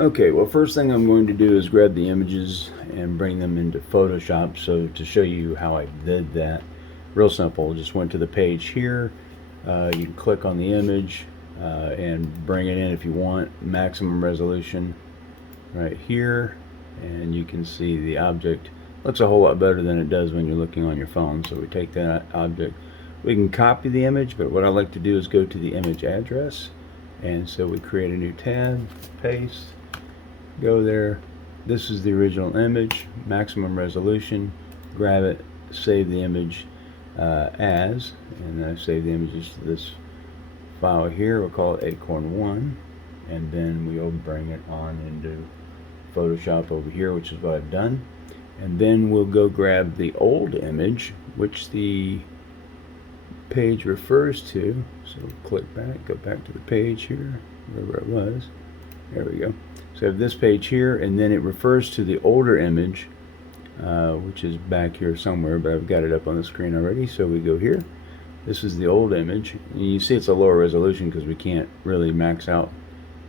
Okay, well, first thing I'm going to do is grab the images and bring them into Photoshop. So to show you how I did that, real simple, just went to the page here. You can click on the image and bring it in if you want, maximum resolution right here, and you can see the object looks a whole lot better than it does when you're looking on your phone. So we take that object, we can copy the image, but what I like to do is go to the image address, and so we create a new tab, paste, go there. This is the original image, maximum resolution. Grab it, save the image as, and I save the images to this file here. We'll call it Acorn1, and then we'll bring it on into Photoshop over here, which is what I've done. And then we'll go grab the old image, which the page refers to. So click back, go back to the page here, wherever it was. There we go. So I have this page here, and then it refers to the older image, which is back here somewhere, but I've got it up on the screen already. So we go here. This is the old image. And you see it's a lower resolution because we can't really max out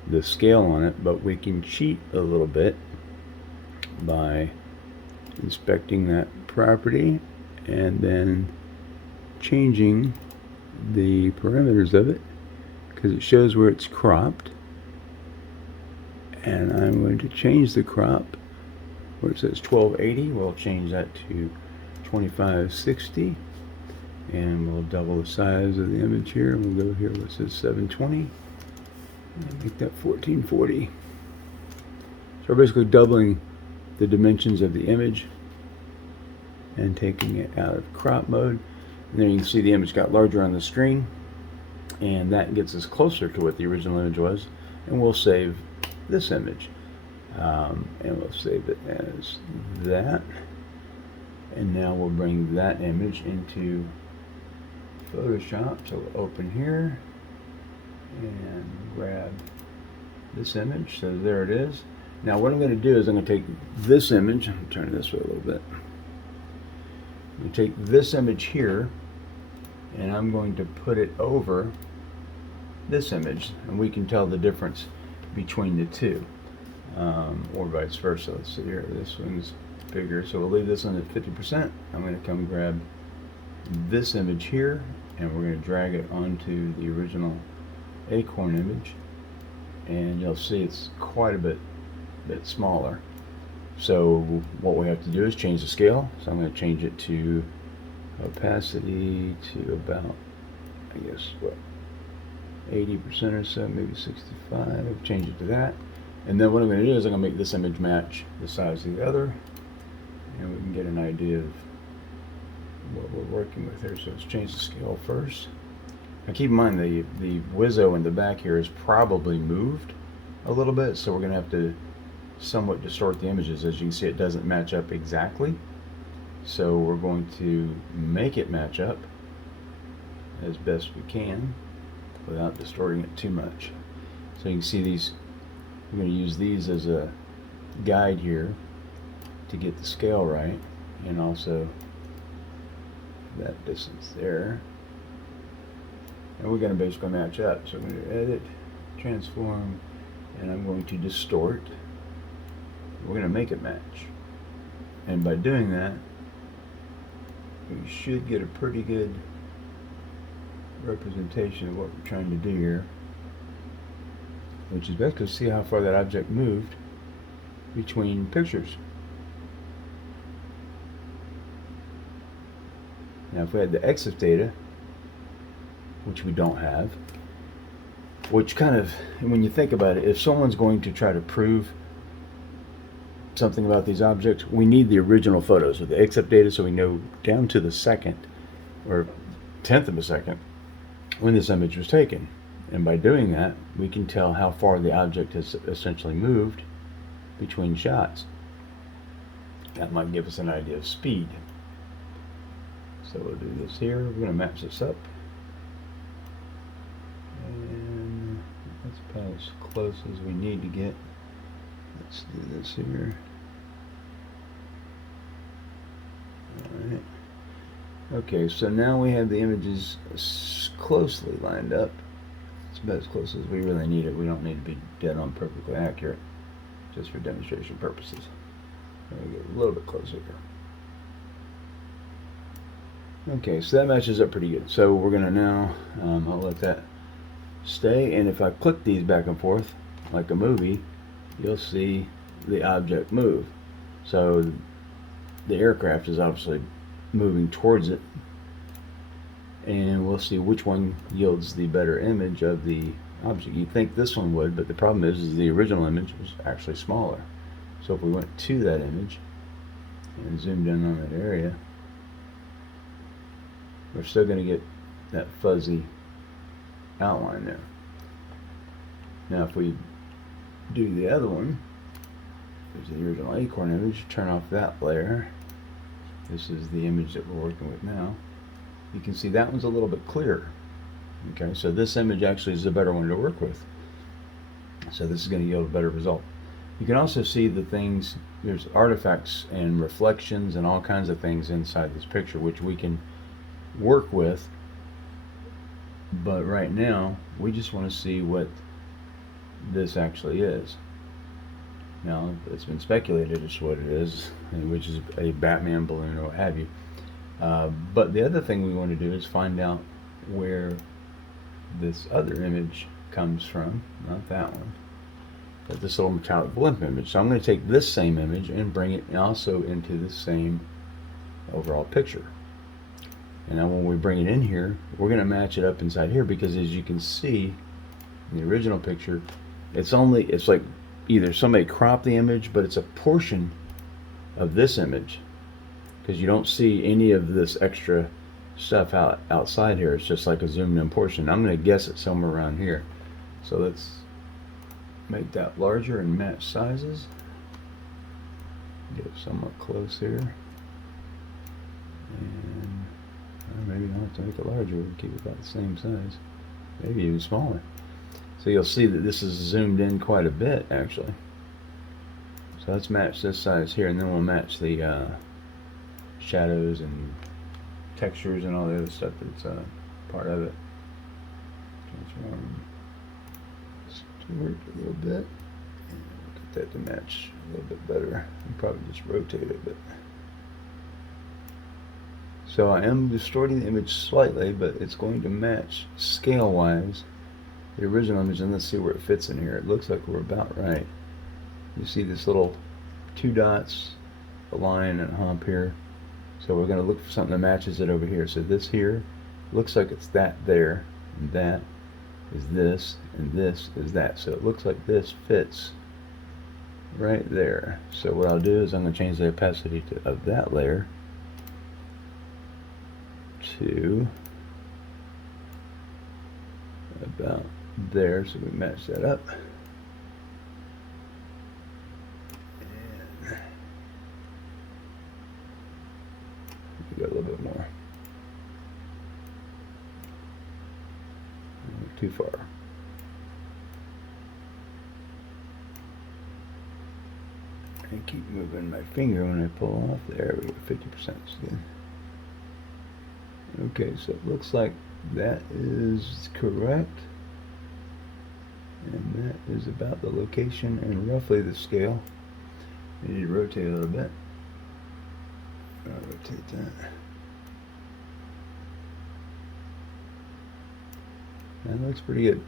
the scale on it, but we can cheat a little bit by inspecting that property and then changing the parameters of it, because it shows where it's cropped. And I'm going to change the crop where it says 1280. We'll change that to 2560, and we'll double the size of the image here. We'll go here where it says 720 and make that 1440. So we're basically doubling the dimensions of the image and taking it out of crop mode. And then you can see the image got larger on the screen, and that gets us closer to what the original image was. And we'll save this image, and we'll save it as that. And now we'll bring that image into Photoshop. So we'll open here and grab this image. So there it is. Now what I'm going to do is I'm going to take this image, I'm turning this way a little bit. I'm going to take this image here, and I'm going to put it over this image, and we can tell the difference between the two, or vice versa. Let's see here, this one's bigger, so we'll leave this one at 50%. I'm going to come grab this image here, and we're going to drag it onto the original Acorn image, and you'll see it's quite a bit smaller. So what we have to do is change the scale. So I'm going to change it to opacity to about, I guess, what, 80% or so, maybe 65. I'll change it to that. And then what I'm going to do is I'm going to make this image match the size of the other, and we can get an idea of what we're working with here. So let's change the scale first. Now keep in mind the Wizzo in the back here is probably moved a little bit, so we're going to have to somewhat distort the images. As you can see, it doesn't match up exactly, so we're going to make it match up as best we can without distorting it too much. So you can see these, I'm going to use these as a guide here to get the scale right, and also that distance there, and we're going to basically match up. So I'm going to edit, transform, and I'm going to distort. We're going to make it match, and by doing that we should get a pretty good representation of what we're trying to do here, which is basically see how far that object moved between pictures. Now if we had the EXIF data, which we don't have, which kind of, when you think about it, if someone's going to try to prove something about these objects, we need the original photos with the EXIF data, so we know down to the second or tenth of a second when this image was taken. And by doing that, we can tell how far the object has essentially moved between shots. That might give us an idea of speed. So we'll do this here. We're going to match this up, and that's about as close as we need to get. Let's do this here. Alright. Okay, so now we have the images closely lined up. It's about as close as we really need it. We don't need to be dead on perfectly accurate. just for demonstration purposes. Let me get a little bit closer here. Okay, so that matches up pretty good. So we're going to now, I'll let that stay, and if I click these back and forth like a movie, you'll see the object move. So the aircraft is obviously moving towards it, and we'll see which one yields the better image of the object. You'd think this one would, but the problem is the original image was actually smaller. So if we went to that image and zoomed in on that area, we're still going to get that fuzzy outline there. Now if we do the other one, there's the original acorn image, turn off that layer. This is the image that we're working with now. You can see that one's a little bit clearer. Okay, so this image actually is a better one to work with. So this is going to yield a better result. You can also see the things, there's artifacts and reflections and all kinds of things inside this picture which we can work with, but right now we just want to see what this actually is. Now it's been speculated as to what it is, which is a Batman balloon or what have you, but the other thing we want to do is find out where this other image comes from, not that one, but this little metallic blimp image. So I'm going to take this same image and bring it also into the same overall picture. And now when we bring it in here, we're going to match it up inside here, because as you can see in the original picture, it's like either somebody cropped the image, but it's a portion of this image, because you don't see any of this extra stuff outside here. It's just like a zoomed in portion. I'm going to guess it somewhere around here. So let's make that larger and match sizes. Get it somewhat close here. And maybe don't have to make it larger. We'll keep it about the same size. Maybe even smaller. So you'll see that this is zoomed in quite a bit actually. So let's match this size here, and then we'll match the shadows and textures and all the other stuff that's part of it. Transform Stewart a little bit, and get that to match a little bit better. I'll probably just rotate it a bit. So I am distorting the image slightly, but it's going to match scale wise the original image, and let's see where it fits in here. It looks like we're about right. You see this little 2 dots, a line and a hump here. So we're going to look for something that matches it over here. So this here looks like it's that there, and that is this, and this is that. So it looks like this fits right there. So what I'll do is I'm going to change the opacity of that layer to about there, so we match that up. And we go a little bit more. Too far. And keep moving my finger when I pull off. There we go, 50% skin. Okay, so it looks like that is correct, and that is about the location and roughly the scale. I need to rotate a little bit. I'll rotate that. That looks pretty good.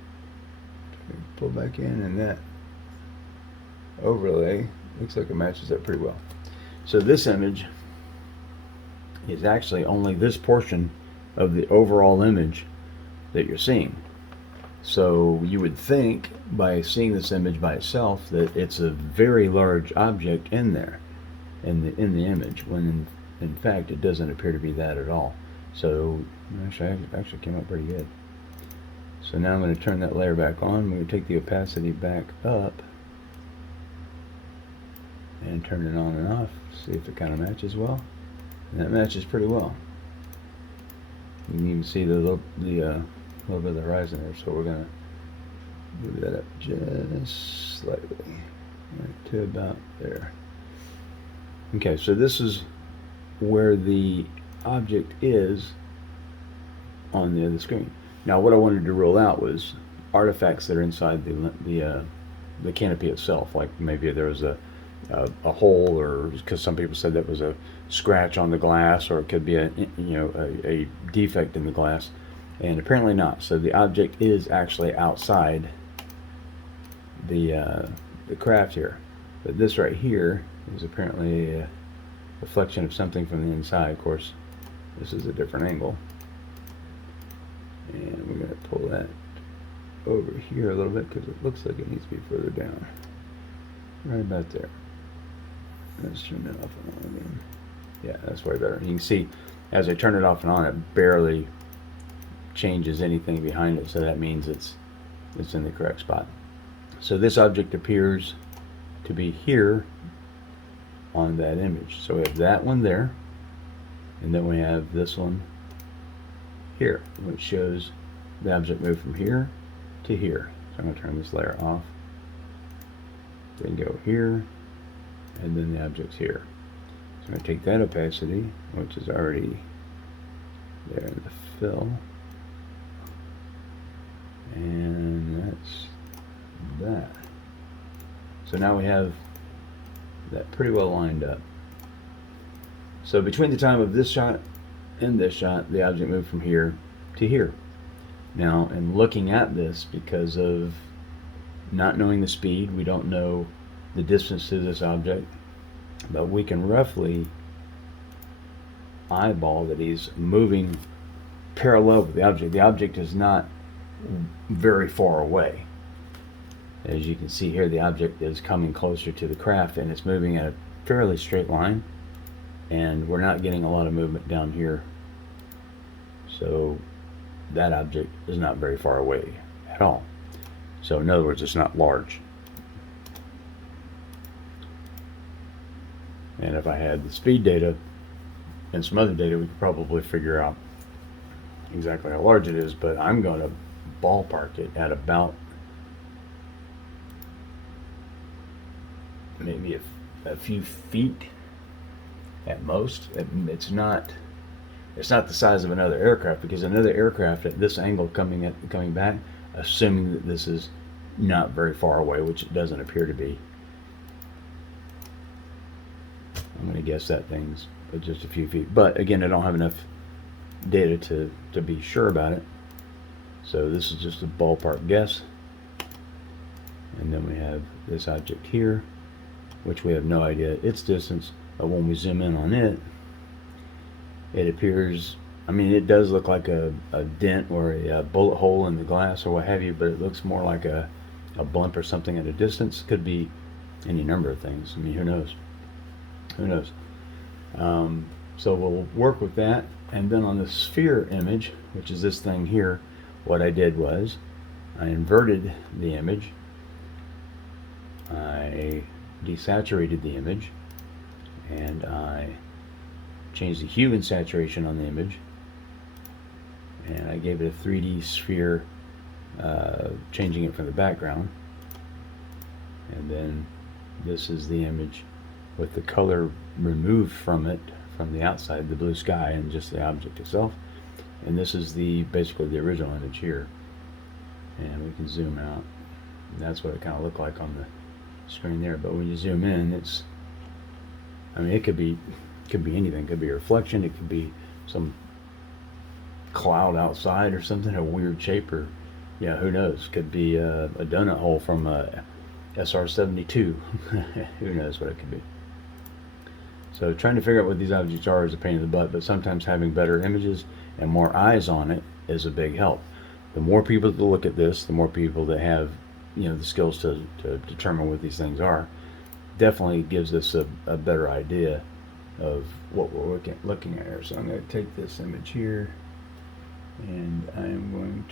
Pull back in, and that overlay looks like it matches up pretty well. So this image is actually only this portion of the overall image that you're seeing. So you would think by seeing this image by itself that it's a very large object in there in the image, when in fact it doesn't appear to be that at all. So actually came out pretty good. So now I'm going to turn that layer back on. I'm going to take the opacity back up and turn it on and off, see if it kind of matches well. And that matches pretty well. You can even see the little bit of the horizon there. So we're going to move that up just slightly, right to about there. Okay, so this is where the object is on the other screen. Now what I wanted to roll out was artifacts that are inside the the canopy itself. Like maybe there was a hole, or because some people said that was a scratch on the glass, or it could be a defect in the glass, and apparently not. So the object is actually outside the craft here, but this right here is apparently a reflection of something from the inside. Of course, this is a different angle, and we're going to pull that over here a little bit because it looks like it needs to be further down, right about there. Let's turn that off and on again. Yeah, that's way better. You can see as I turn it off and on, it barely changes anything behind it, so that means it's in the correct spot. So this object appears to be here on that image. So we have that one there, and then we have this one here, which shows the object moved from here to here. So I'm going to turn this layer off, then go here, and then the object's here. So I'm going to take that opacity, which is already there in the fill, and that's that. So now we have that pretty well lined up. So between the time of this shot and this shot, the object moved from here to here. Now, in looking at this, because of not knowing the speed, we don't know the distance to this object, but we can roughly eyeball that he's moving parallel with the object. The object is not very far away. As you can see here, the object is coming closer to the craft, and it's moving at a fairly straight line, and we're not getting a lot of movement down here. So that object is not very far away at all. So in other words, it's not large. And if I had the speed data and some other data, we could probably figure out exactly how large it is, but I'm going to ballpark it at about maybe a few feet at most. It's not the size of another aircraft, because another aircraft at this angle coming back, assuming that this is not very far away, which it doesn't appear to be, I'm going to guess that thing's just a few feet. But again, I don't have enough data to be sure about it, so this is just a ballpark guess. And then we have this object here, which we have no idea its distance, but when we zoom in on it, it appears, I mean, it does look like a dent or a bullet hole in the glass or what have you, but it looks more like a blimp or something at a distance. Could be any number of things. I mean, who knows? Who knows? So we'll work with that. And then on the sphere image, which is this thing here, what I did was I inverted the image. I desaturated the image, and I changed the hue and saturation on the image, and I gave it a 3D sphere, changing it from the background. And then this is the image with the color removed from it, from the outside, the blue sky, and just the object itself. And this is basically the original image here, and we can zoom out. And that's what it kind of looked like on the screen there. But when you zoom in, I mean, it could be anything. It could be a reflection, it could be some cloud outside or something, a weird shape, or yeah, who knows, could be a donut hole from a SR-72. Who knows what it could be. So trying to figure out what these objects are is a pain in the butt, but sometimes having better images and more eyes on it is a big help. The more people that look at this, the more people that have, the skills to determine what these things are, definitely gives us a better idea of what we're looking at here. So I'm going to take this image here, and I'm going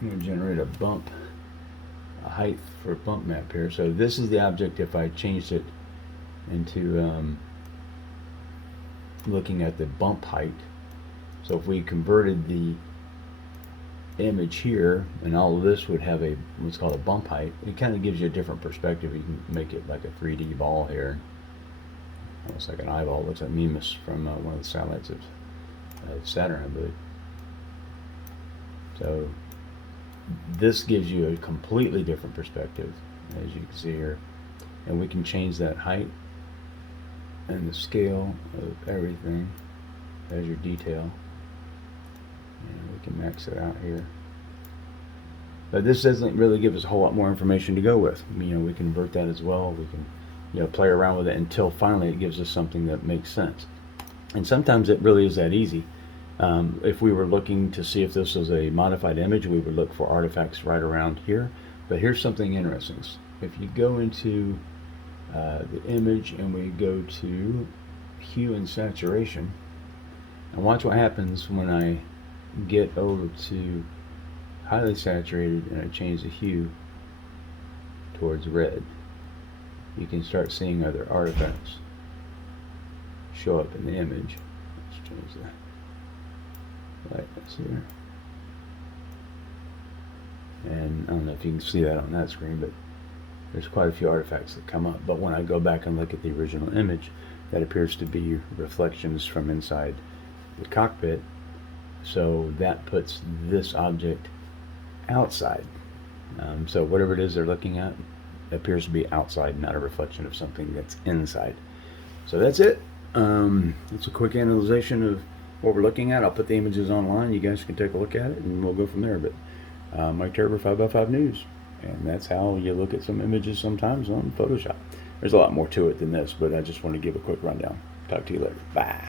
to generate a height for a bump map here. So this is the object if I changed it into looking at the bump height. So if we converted the image here, and all of this would have what's called a bump height, it kind of gives you a different perspective. You can make it like a 3D ball here, almost like an eyeball. It looks like Mimas from one of the satellites of Saturn, I believe. So this gives you a completely different perspective, as you can see here. And we can change that height and the scale of everything. There's your detail. And we can max it out here. But this doesn't really give us a whole lot more information to go with. You know, we can invert that as well. We can, you know, play around with it until finally it gives us something that makes sense. And sometimes it really is that easy. If we were looking to see if this was a modified image, we would look for artifacts right around here. But here's something interesting. If you go into the image and we go to hue and saturation, and watch what happens when I get over to highly saturated and I change the hue towards red. You can start seeing other artifacts show up in the image. Let's change the lightness here. And I don't know if you can see that on that screen, but there's quite a few artifacts that come up. But when I go back and look at the original image, that appears to be reflections from inside the cockpit. So that puts this object outside. So whatever it is they're looking at appears to be outside, not a reflection of something that's inside. So that's it. It's a quick analyzation of what we're looking at. I'll put the images online. You guys can take a look at it, and we'll go from there. But Mike Turber, 5x5 News. And that's how you look at some images sometimes on Photoshop. There's a lot more to it than this, but I just want to give a quick rundown. Talk to you later. Bye.